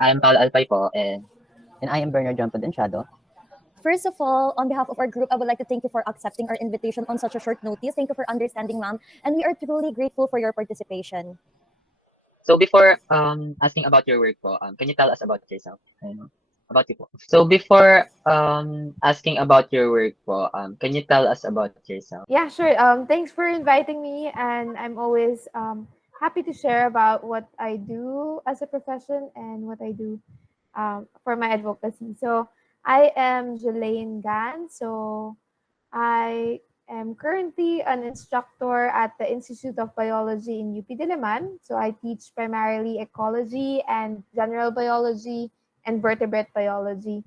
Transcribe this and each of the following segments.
I'm Paul Alpay po, And I am Bernard John Prudenciado. First of all, on behalf of our group, I would like to thank you for accepting our invitation on such a short notice. Thank you for understanding, ma'am. And we are truly grateful for your participation. so before asking about your work po, can you tell us about yourself and about you po? So before asking about your work po, can you tell us about yourself? Yeah, sure. Thanks for inviting me, and I'm always happy to share about what I do as a profession and what I do for my advocacy. So I am Jelaine Gan. So I am currently an instructor at the Institute of Biology in UP Diliman. So I teach primarily ecology and general biology and vertebrate biology.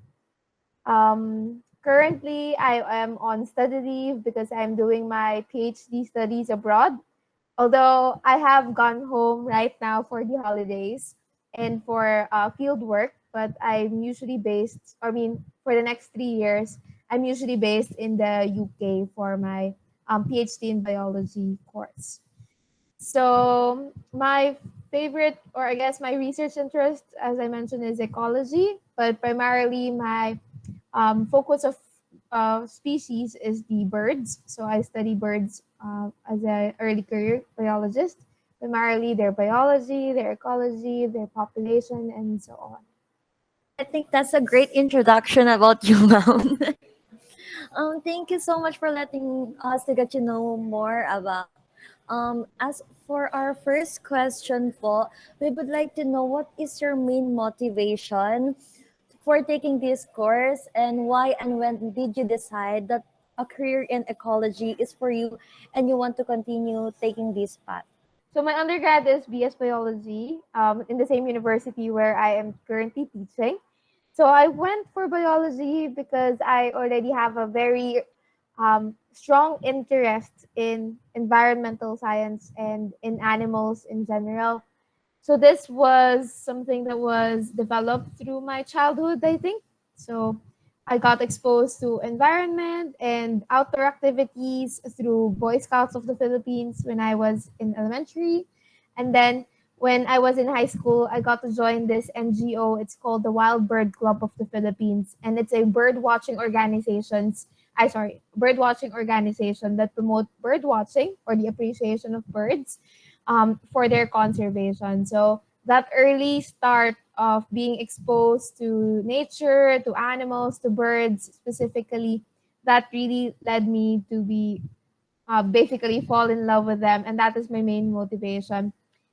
Currently, I am on study leave because I'm doing my PhD studies abroad. Although I have gone home right now for the holidays and for field work, but I'm usually based, for the next 3 years, I'm usually based in the UK for my PhD in biology course. So my favorite, or I guess my research interest, as I mentioned, is ecology, but primarily my focus of species is the birds. So I study birds as an early career biologist, primarily their biology, their ecology, their population, and so on. I think that's a great introduction about you, ma'am. Thank you so much for letting us to get to know more about. As for our first question po, we would like to know what is your main motivation for taking this course and why and when did you decide that a career in ecology is for you and you want to continue taking this path? So my undergrad is BS Biology in the same university where I am currently teaching. So I went for biology because I already have a very strong interest in environmental science and in animals in general. So this was something that was developed through my childhood, I think. So I got exposed to environment and outdoor activities through Boy Scouts of the Philippines when I was in elementary. And then when I was in high school, I got to join this NGO. It's called the Wild Bird Club of the Philippines. And it's a bird watching organization that promote bird watching or the appreciation of birds for their conservation. So that early start of being exposed to nature, to animals, to birds specifically, that really led me to be basically fall in love with them, and that is my main motivation.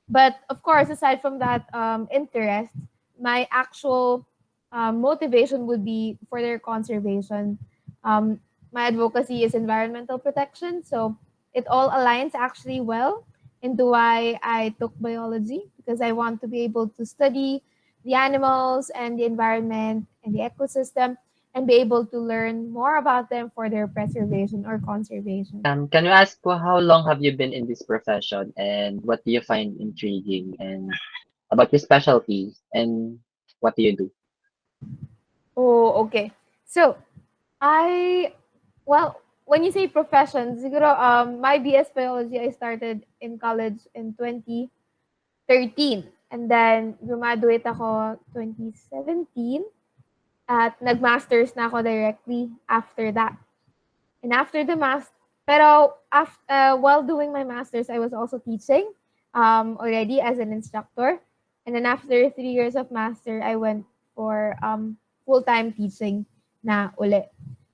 But of course, aside from that interest, my actual motivation would be for their conservation. Um, my advocacy is environmental protection, so it all aligns actually well into why I took biology because I want to be able to study the animals and the environment and the ecosystem and be able to learn more about them for their preservation or conservation. Can you ask po how long have you been in this profession and what do you find intriguing and about your specialty and what do you do? Oh, okay. So, I, well, when you say profession, siguro, my BS biology, I started in college in 2013. And then, graduate ako 2017 at nag-masters na ako directly after that. And after the pero while doing my masters, I was also teaching already as an instructor. And then after 3 years of master, I went for full-time teaching na uli.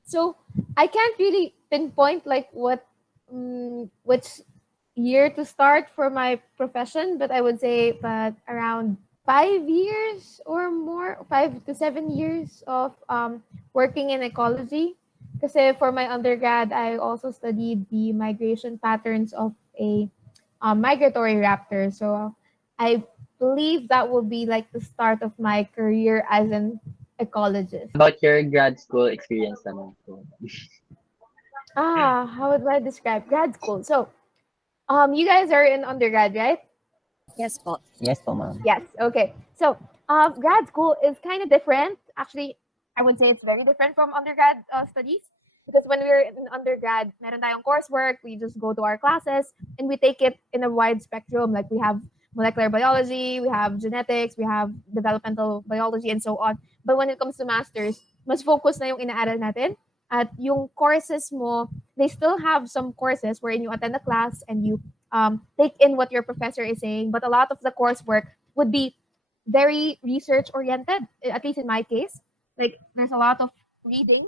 So I can't really pinpoint like which year to start for my profession, but I would say but around 5 years or more, 5 to 7 years of working in ecology. Kasi for my undergrad, I also studied the migration patterns of a migratory raptor. So I believe that will be like the start of my career as an ecologist. About your grad school experience naman po. How would I describe grad school? So, you guys are in undergrad, right? Yes po. Yes po, ma'am. Yes. Okay. So, grad school is kind of different. Actually, I would say it's very different from undergrad studies because when we're in undergrad, meron tayong coursework. We just go to our classes and we take it in a wide spectrum. Like we have molecular biology, we have genetics, we have developmental biology, and so on. But when it comes to masters, mas focus na yung inaaral natin. At yung courses mo, they still have some courses wherein you attend a class and you take in what your professor is saying. But a lot of the coursework would be very research oriented, at least in my case. Like there's a lot of reading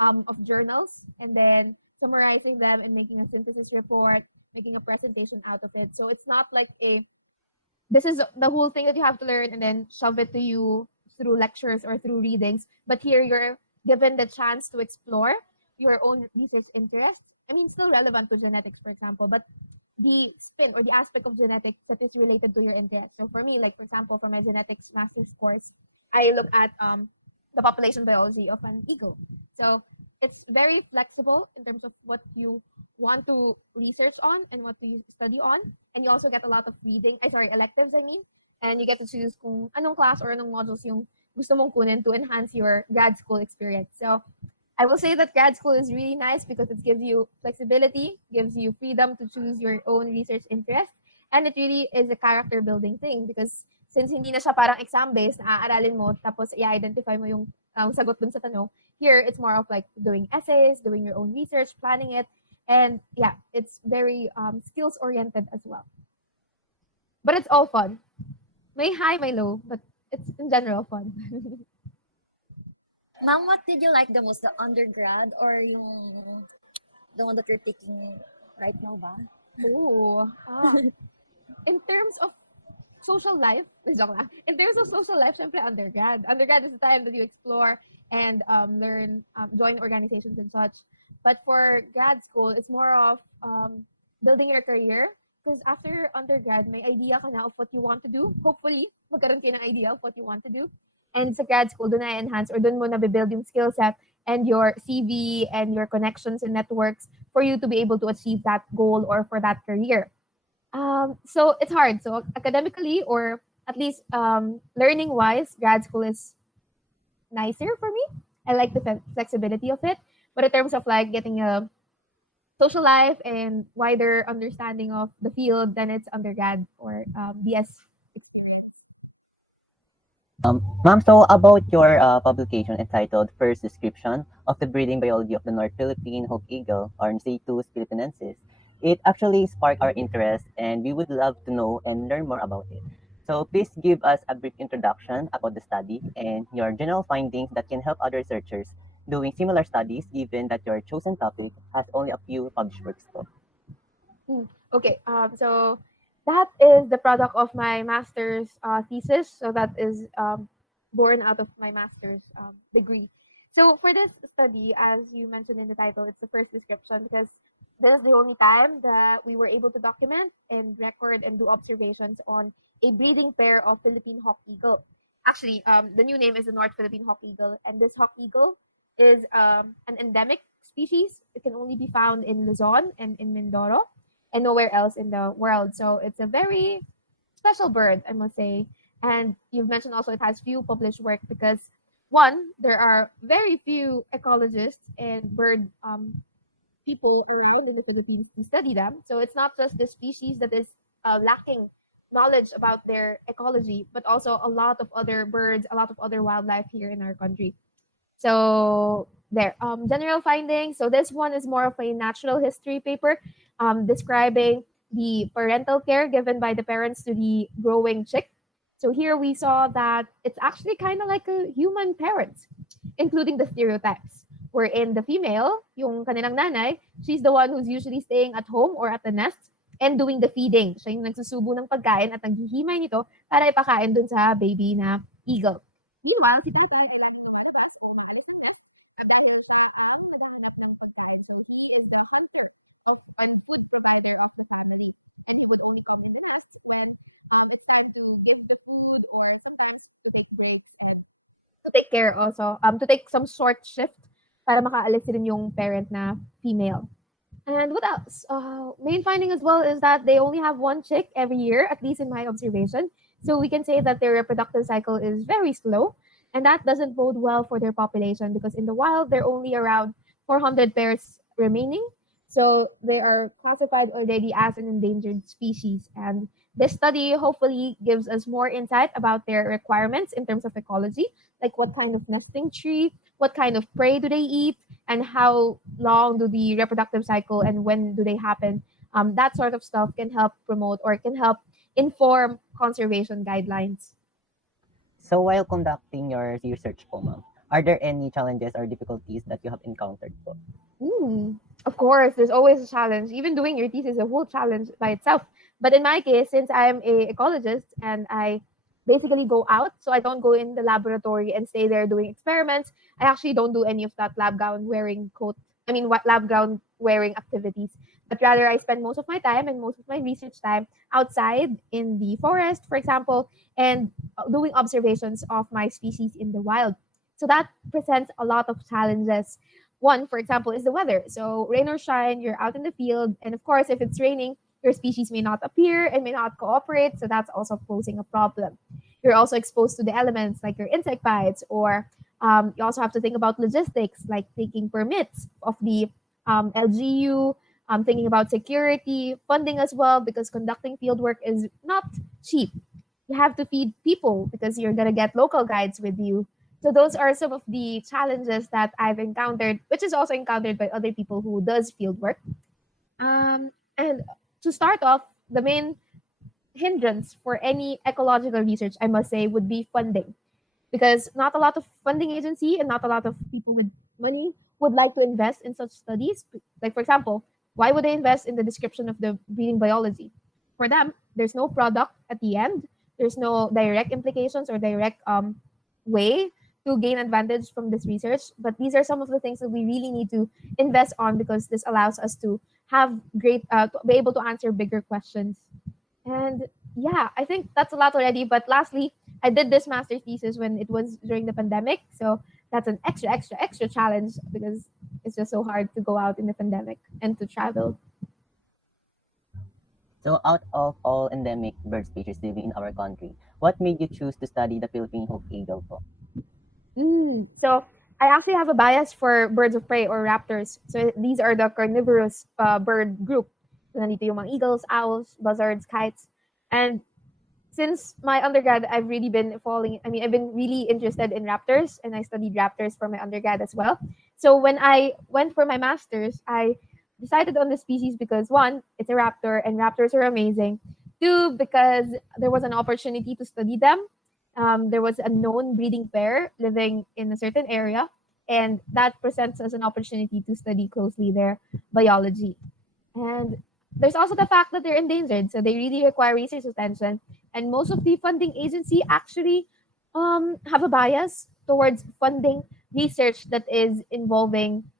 of journals and then summarizing them and making a synthesis report, making a presentation out of it. So it's not like this is the whole thing that you have to learn and then shove it to you through lectures or through readings. But here you're given the chance to explore your own research interests. I mean, still relevant to genetics, for example, but the spin or the aspect of genetics that is related to your interest. So for me, like for example, for my genetics master's course, I look at the population biology of an eagle. So it's very flexible in terms of what you want to research on and what to study on. And you also get a lot of electives, I mean. And you get to choose kung anong class or anong modules yung gusto mong kunin to enhance your grad school experience. So I will say that grad school is really nice because it gives you flexibility, gives you freedom to choose your own research interest, and it really is a character building thing because since hindi na siya parang exam based na aaralin mo tapos i-identify mo yung sagot dun sa tanong, here it's more of like doing essays, doing your own research, planning it, and yeah, it's very skills oriented as well. But it's all fun. May high, may low, but it's in general fun. Ma'am, what did you like the most, the undergrad or the one that you're taking right now ba? Oh, in terms of social life, in terms of social life, syempre undergrad. Undergrad is the time that you explore and learn, join organizations and such. But for grad school, it's more of building your career. Because after undergrad, may idea ka na of what you want to do. Hopefully, magkaroon kayo ng idea of what you want to do. And sa grad school, doon na enhance or doon mo na build yung skill set and your CV and your connections and networks for you to be able to achieve that goal or for that career. So it's hard. So academically or at least learning wise, grad school is nicer for me. I like the flexibility of it. But in terms of like getting a social life and wider understanding of the field, then it's undergrad or BS experience. Ma'am, so about your publication entitled First Description of the Breeding Biology of the North Philippine Hawk-Eagle, or Nisaetus philippensis, it actually sparked our interest and we would love to know and learn more about it. So please give us a brief introduction about the study and your general findings that can help other researchers doing similar studies, given that your chosen topic has only a few published works. Okay, so that is the product of my master's thesis. So that is born out of my master's degree. So for this study, as you mentioned in the title, it's the first description because this is the only time that we were able to document and record and do observations on a breeding pair of Philippine Hawk-Eagle. Actually, the new name is the North Philippine Hawk-Eagle, and this Hawk-Eagle is an endemic species. It can only be found in Luzon and in Mindoro and nowhere else in the world. So it's a very special bird, I must say. And you've mentioned also it has few published work because one, there are very few ecologists and bird people around in the Philippines to study them. So it's not just the species that is lacking knowledge about their ecology, but also a lot of other birds, a lot of other wildlife here in our country. So there, general findings. So this one is more of a natural history paper describing the parental care given by the parents to the growing chick. So here we saw that it's actually kind of like a human parent, including the stereotypes. Wherein the female, yung kanilang nanay, she's the one who's usually staying at home or at the nest and doing the feeding. Siya yung nagsusubo ng pagkain at naghihimay nito para ipakain dun sa baby na eagle. Meanwhile, si tatay dahil sa madami natin pagkain. So he is the hunter of and food provider of the family. He would only come in the nest when it's time to get the food or sometimes to take breaks and to take care also, to take some short shift para makaalis din yung parent na female. And what else? Main finding as well is that they only have one chick every year, at least in my observation. So we can say that their reproductive cycle is very slow. And that doesn't bode well for their population because in the wild, there are only around 400 pairs remaining. So they are classified already as an endangered species. And This study hopefully gives us more insight about their requirements in terms of ecology, like what kind of nesting tree, what kind of prey do they eat, and how long do the reproductive cycle and when do they happen. That sort of stuff can help promote or can help inform conservation guidelines. So while conducting your research po, ma'am, are there any challenges or difficulties that you have encountered po? Of course, there's always a challenge. Even doing your thesis is a whole challenge by itself. But in my case, since I'm a ecologist and I basically go out, so I don't go in the laboratory and stay there doing experiments. I actually don't do any of that lab gown wearing coat. I mean, what lab gown wearing activities. But rather, I spend most of my time and most of my research time outside in the forest, for example, and doing observations of my species in the wild. So that presents a lot of challenges. One, for example, is the weather. So rain or shine, you're out in the field, and of course, if it's raining, your species may not appear and may not cooperate. So that's also posing a problem. You're also exposed to the elements like your insect bites, or you also have to think about logistics like taking permits of the LGU, thinking about security, funding as well, because conducting field work is not cheap. You have to feed people because you're going to get local guides with you. So those are some of the challenges that I've encountered, which is also encountered by other people who does field work. And to start off, the main hindrance for any ecological research, I must say, would be funding, because not a lot of funding agency and not a lot of people with money would like to invest in such studies. Like, for example, why would they invest in the description of the breeding biology? For them, there's no product at the end. There's no direct implications or direct way to gain advantage from this research. But these are some of the things that we really need to invest on, because this allows us to have to be able to answer bigger questions. And yeah, I think that's a lot already. But lastly, I did this master's thesis when it was during the pandemic. So that's an extra challenge, because it's just so hard to go out in the pandemic and to travel. So out of all endemic bird species living in our country, what made you choose to study the Philippine Hawk-Eagle po? So I actually have a bias for birds of prey or raptors. So these are the carnivorous bird group. So nandito yung mga eagles, owls, buzzards, kites. And since my undergrad, I've really been I've been really interested in raptors, and I studied raptors for my undergrad as well. So when I went for my master's, I decided on the species because one, it's a raptor and raptors are amazing. Two, because there was an opportunity to study them. There was a known breeding pair living in a certain area, and that presents us an opportunity to study closely their biology. And there's also the fact that they're endangered, so they really require research attention. And most of the funding agency actually have a bias towards funding research that is involving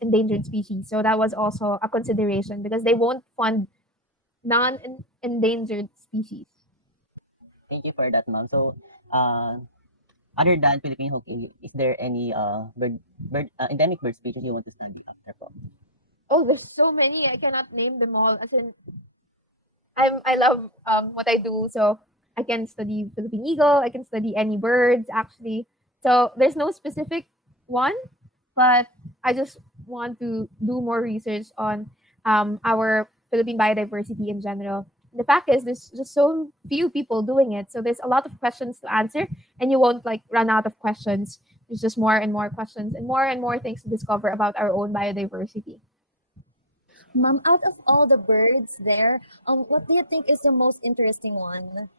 endangered species. So that was also a consideration, because they won't fund non-endangered species. Thank you for that, ma'am. So, other than Philippine Hawk-Eagle, is there any endemic bird species you want to study after po? Oh, there's so many. I cannot name them all. As in, I love what I do, so I can study Philippine eagle. I can study any birds actually. So there's no specific one, but I just want to do more research on our Philippine biodiversity in general. The fact is, there's just so few people doing it, so there's a lot of questions to answer, and you won't like run out of questions. There's just more and more questions and more things to discover about our own biodiversity. Mom, out of all the birds there, what do you think is the most interesting one?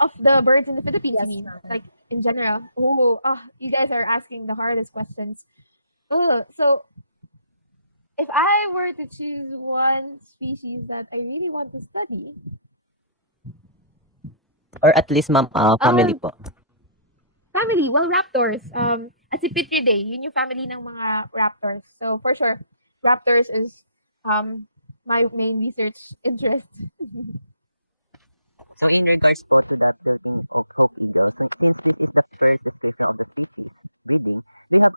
Of the birds in the Philippines, you Yes, mean? ma'am. Like in general? Oh, you guys are asking the hardest questions. Oh, so if I were to choose one species that I really want to study, Or at least, ma'am, family um, po. family, well, raptors. Accipitridae, yun yung family ng mga raptors. So for sure, raptors is um my main research interest.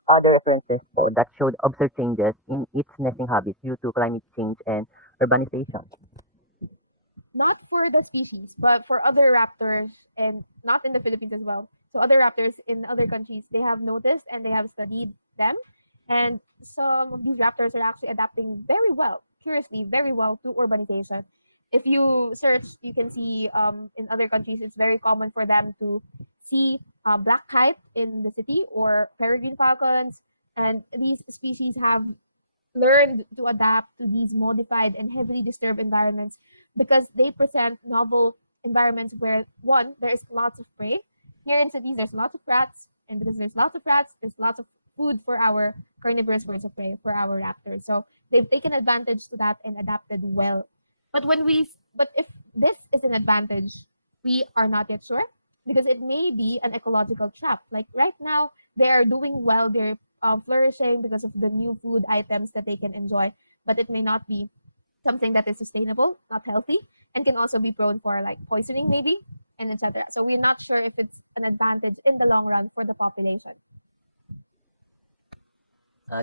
Other references po that showed observed changes in its nesting habits due to climate change and urbanization. Not for the species, but for other raptors, and not in the Philippines as well. So other raptors in other countries, they have noticed and they have studied them. And some of these raptors are actually adapting very well, curiously, very well to urbanization. if you search, you can see in other countries it's very common for them to see black kite in the city or peregrine falcons, and these species have learned to adapt to these modified and heavily disturbed environments because they present novel environments where one, there is lots of prey. Here in cities there's lots of rats, and because there's lots of rats, there's lots of food for our carnivorous birds of prey, for our raptors. So they've taken advantage to that and adapted well. But if this is an advantage, we are not yet sure, because it may be an ecological trap. Like right now, they are doing well, they're flourishing because of the new food items that they can enjoy, but it may not be something that is sustainable, not healthy, and can also be prone for like poisoning maybe, and etc. So we're not sure if it's an advantage in the long run for the population.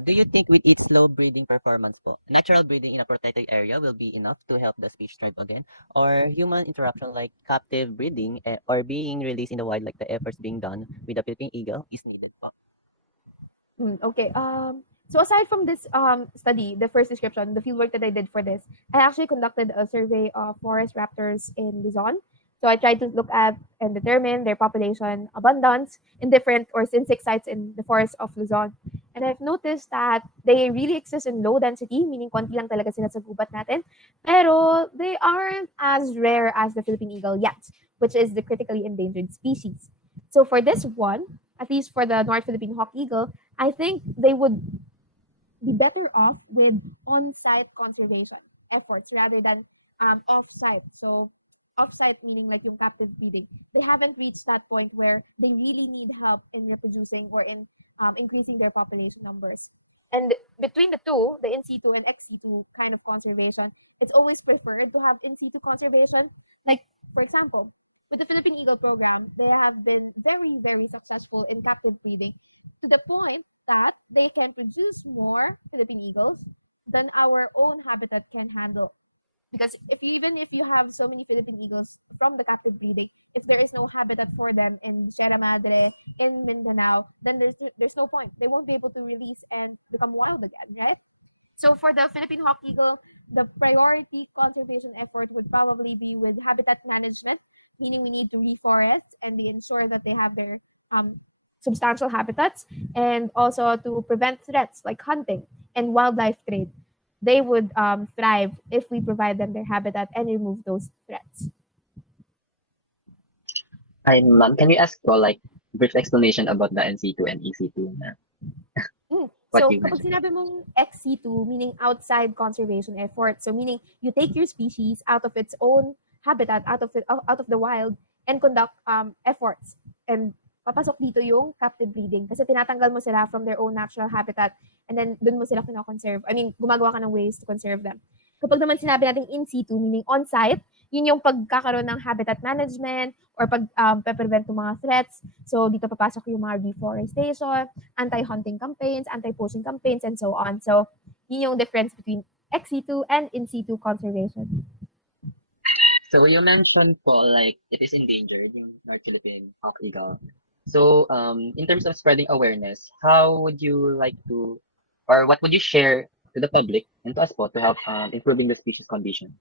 Do you think with its slow breeding performance po, natural breeding in a protected area will be enough to help the species thrive again? Or human interaction like captive breeding or being released in the wild like the efforts being done with the Philippine eagle is needed po? Okay. So aside from this study, the first description, the fieldwork that I did for this, I actually conducted a survey of forest raptors in Luzon. So I tried to look at and determine their population abundance in different or in 6 sites in the forest of Luzon. And I've noticed that they really exist in low density, meaning konti lang talaga sila sa gubat natin. Pero they aren't as rare as the Philippine eagle yet, which is the critically endangered species. So for this one, at least for the North Philippine Hawk-Eagle, I think they would be better off with on-site conservation efforts rather than off-site. So off-site meaning like yung captive breeding. They haven't reached that point where they really need help in reproducing or in increasing their population numbers. And between the two, the in situ and ex situ kind of conservation, it's always preferred to have in situ conservation. Like, for example, with the Philippine Eagle program, they have been very, very successful in captive breeding to the point that they can produce more Philippine eagles than our own habitat can handle. Because even if you have so many Philippine eagles from the captive breeding, if there is no habitat for them in Sierra Madre, in Mindanao, then there's no point. They won't be able to release and become wild again, right? So for the Philippine Hawk-Eagle, the priority conservation effort would probably be with habitat management, meaning we need to reforest and we ensure that they have their um, substantial habitats, and also to prevent threats like hunting and wildlife trade. They would thrive if we provide them their habitat and remove those threats. Hi, ma'am. Can we ask for like brief explanation about the NC2 and EC2 na what So you kapag mentioned? sinabi mong ex-situ, meaning outside conservation effort, so meaning you take your species out of its own habitat, out of the wild, and conduct efforts. And papasok dito yung captive breeding kasi tinatanggal mo sila from their own natural habitat, and then dun mo sila kino-conserve. I mean, gumagawa ka ng ways to conserve them. Kapag naman sinabi natin in situ, meaning on-site, yun yung pagkakaroon ng habitat management or pag-prevent ng mga threats. So, dito papasok yung mga reforestation, anti-hunting campaigns, anti-poaching campaigns, and so on. So, yun yung difference between ex situ and in situ conservation. So you mentioned po like it is endangered, yung North Philippine Hawk-Eagle. So in terms of spreading awareness, how would you like to, or what would you share to the public and to us po to help improving the species condition?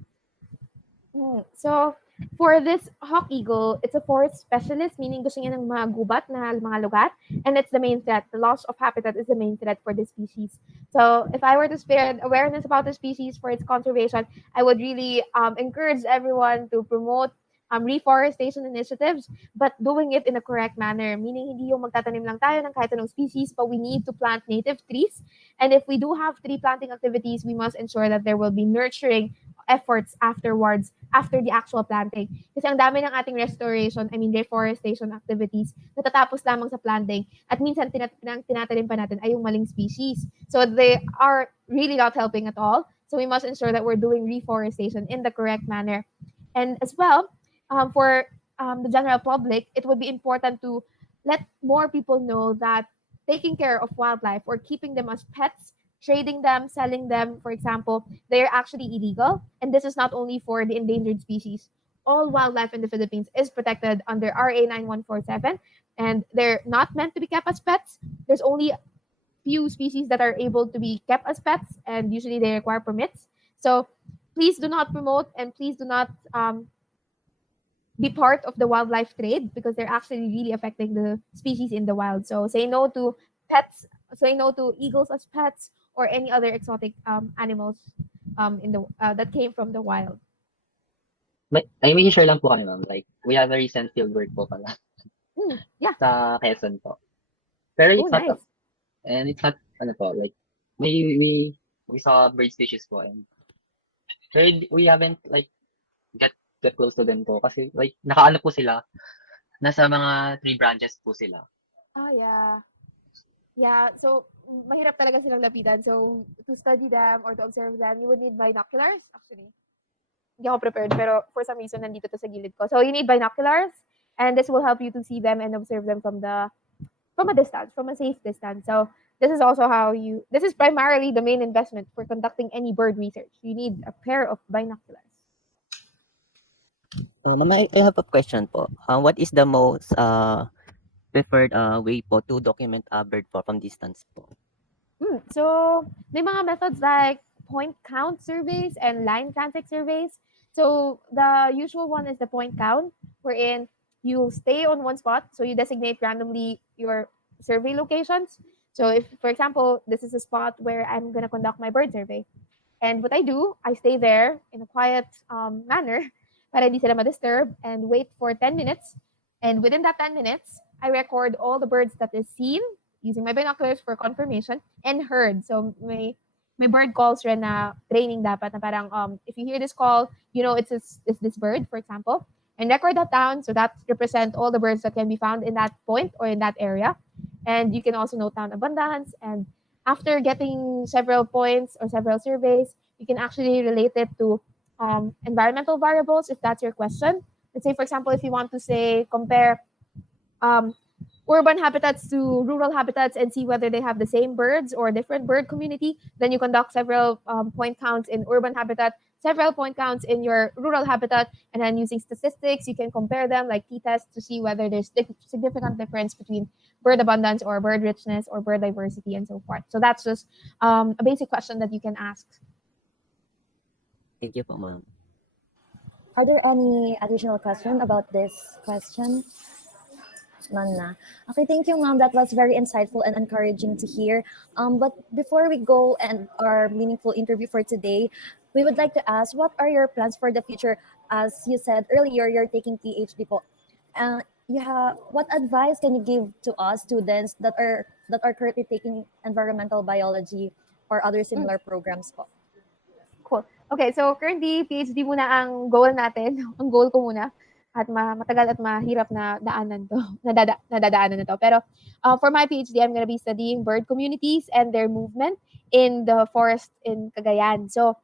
So, for this hawk eagle, it's a forest specialist, meaning gusto niya ng mga gubat na mga lugar, and it's the main threat. The loss of habitat is the main threat for the species. So, if I were to spread awareness about the species for its conservation, I would really encourage everyone to promote reforestation initiatives, but doing it in a correct manner, meaning hindi yung magtatanim lang tayo ng kahit anong species, but we need to plant native trees. And if we do have tree planting activities, we must ensure that there will be nurturing efforts afterwards, after the actual planting. Kasi ang dami ng ating reforestation activities natatapos lamang sa planting, at minsan tinatanim pa natin ay yung maling species. So they are really not helping at all. So we must ensure that we're doing reforestation in the correct manner. And as well, for the general public, it would be important to let more people know that taking care of wildlife or keeping them as pets, trading them, selling them, for example, they're actually illegal. And this is not only for the endangered species. All wildlife in the Philippines is protected under RA 9147, and they're not meant to be kept as pets. There's only few species that are able to be kept as pets, and usually they require permits. So please do not promote and please do not be part of the wildlife trade because they're actually really affecting the species in the wild. So say no to pets, say no to eagles as pets or any other exotic animals in the that came from the wild. May share lang po kami, ma'am. Like, we have a recent fieldwork po pala Yeah. sa Quezon po. Pero Oh, it's not, nice. and it's not, ano po, like, we saw bird species po, and pero we haven't, like, get get close to them po. Kasi, like, nakaano po sila, nasa mga tree branches po sila. Ah, yeah. Yeah, so mahirap talaga silang lapitan. So to study them or to observe them, you would need binoculars. Actually, hindi ako prepared, pero for some reason, nandito to sa gilid ko. So you need binoculars, and this will help you to see them and observe them from a distance, from a safe distance. So this is also this is primarily the main investment for conducting any bird research. You need a pair of binoculars. Ma'am, I have a question po. What is the most preferred way po to document a bird po from distance po? So may mga methods like point count surveys and line transect surveys. So the usual one is the point count, wherein you stay on one spot. So you designate randomly your survey locations. So if, for example, this is a spot where I'm gonna conduct my bird survey, and what I do, I stay there in a quiet manner para hindi sila ma-disturb and wait for 10 minutes. And within that 10 minutes, I record all the birds that is seen using my binoculars for confirmation and heard. So may bird calls rin na training dapat na parang if you hear this call, you know it's this bird, for example, and record that down so that represent all the birds that can be found in that point or in that area. And you can also note down abundance. And after getting several points or several surveys, you can actually relate it to environmental variables if that's your question. Let's say, for example, if you want to say compare um, urban habitats to rural habitats and see whether they have the same birds or different bird community, then you conduct several point counts in urban habitat, several point counts in your rural habitat, and then using statistics, you can compare them like t-tests to see whether there's significant difference between bird abundance or bird richness or bird diversity and so forth. So that's just a basic question that you can ask. Thank you po, ma'am. Are there any additional questions about this question? None na. Okay, thank you, ma'am. That was very insightful and encouraging to hear. But before we go and our meaningful interview for today, we would like to ask, what are your plans for the future? As you said earlier, you're taking PhD po. What advice can you give to us students that are currently taking environmental biology or other similar programs po? Cool. Okay, so currently, PhD muna ang goal natin. Ang goal ko muna. At matagal at mahirap na daanan to. Nadadaanan na to. Pero for my PhD, I'm gonna be studying bird communities and their movement in the forest in Cagayan. So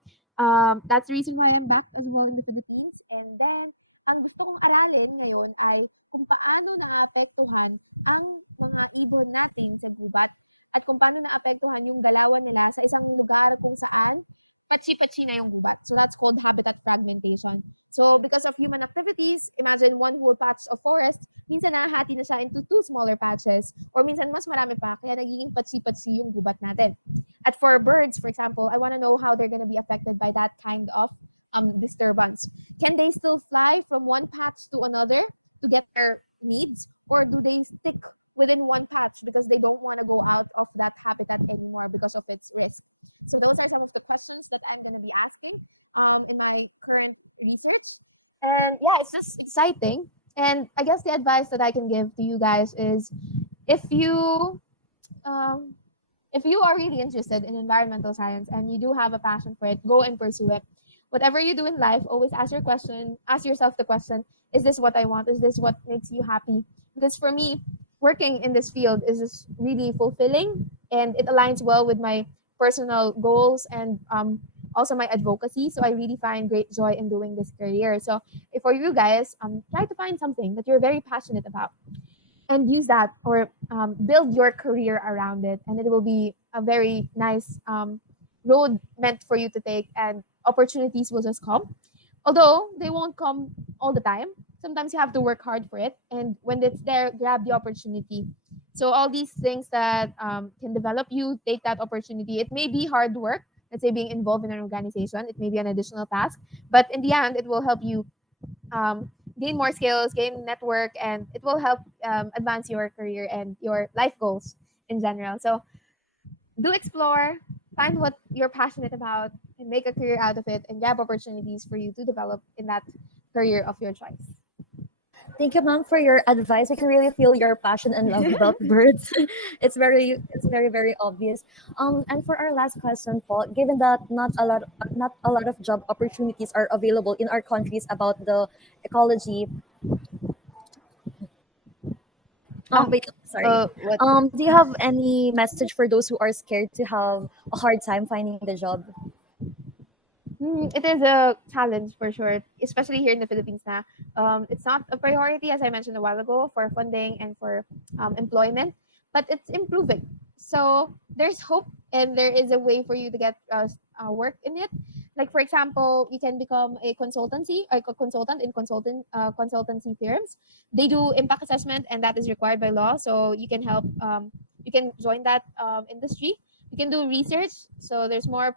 that's the reason why I'm back as well in the Philippines. And then, ang gusto kong aralin ngayon ay kung paano naapektuhan ang mga ibon natin sa gubat at kung paano naapektuhan yung galawan nila sa isang lugar kung saan patsi-patsi na yung gubat. So that's called habitat fragmentation. So because of human activities, imagine one whole patch of forest, minsan nahati na siya into two smaller patches, or minsan mas marami pa, kaya nagiging patsi-patsi yung gubat natin. At for birds, for example, I want to know how they're going to be affected by that kind of disturbance. Can they still fly from one patch to another to get their needs, or do they stick within one patch because they don't want to go out of that habitat anymore because of its risk? So those are some of the questions that I'm going to be asking in my current research. And yeah, it's just exciting. And I guess the advice that I can give to you guys is if you are really interested in environmental science and you do have a passion for it, go and pursue it. Whatever you do in life, always ask yourself the question, is this what I want? Is this what makes you happy? Because for me, working in this field is just really fulfilling and it aligns well with my personal goals and also my advocacy. So I really find great joy in doing this career. So if for you guys, try to find something that you're very passionate about and use that or build your career around it. And it will be a very nice road meant for you to take and opportunities will just come. Although they won't come all the time. Sometimes you have to work hard for it. And when it's there, grab the opportunity. So all these things that can develop you, take that opportunity. It may be hard work, let's say, being involved in an organization. It may be an additional task, but in the end, it will help you gain more skills, gain network, and it will help advance your career and your life goals in general. So do explore, find what you're passionate about, and make a career out of it, and grab opportunities for you to develop in that career of your choice. Thank you, ma'am, for your advice. I can really feel your passion and love about birds. It's very obvious. And for our last question, Paul, given that not a lot of job opportunities are available in our countries about the ecology. Ah, Wait, sorry. what Do you have any message for those who are scared to have a hard time finding the job? It is a challenge for sure, especially here in the Philippines now. It's not a priority, as I mentioned a while ago, for funding and for employment, but it's improving. So there's hope, and there is a way for you to get work in it. Like for example, you can become a consultant in consultancy firms. They do impact assessment, and that is required by law. So you can help. You can join that industry. You can do research. So there's more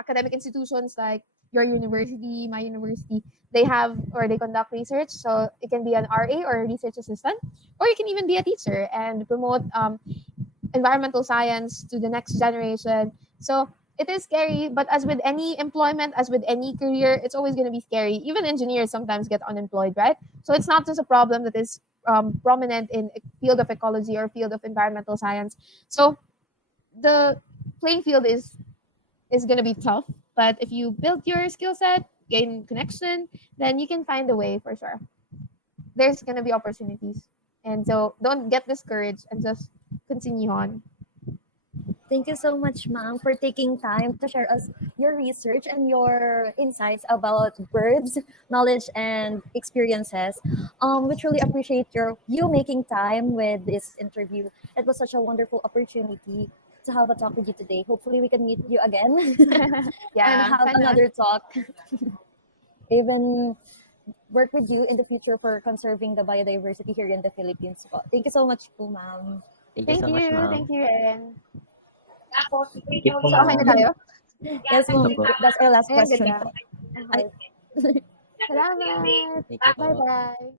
academic institutions like your university, my university, they have or they conduct research. So it can be an RA or a research assistant, or you can even be a teacher and promote environmental science to the next generation. So it is scary, but as with any employment, as with any career, it's always going to be scary. Even engineers sometimes get unemployed, right? So it's not just a problem that is prominent in a field of ecology or field of environmental science. So the playing field is going to be tough, but if you build your skill set, gain connection, then you can find a way for sure. There's going to be opportunities, and so don't get discouraged and just continue on. Thank you so much, ma'am, for taking time to share us your research and your insights about birds, knowledge, and experiences. We truly appreciate you making time with this interview. It was such a wonderful opportunity to have a talk with you today. Hopefully, we can meet you again and Yeah, have sana. another talk. Even work with you in the future for conserving the biodiversity here in the Philippines. Thank you so much, po, ma'am. Thank you so much, Thank ma'am. you, Ren. Thank you po, So, okay na ma'am. tayo? Yes, Thank you ma'am. po. That's our last Ayan, question ganda. po. Okay. Salamat. Thank you po. Bye-bye.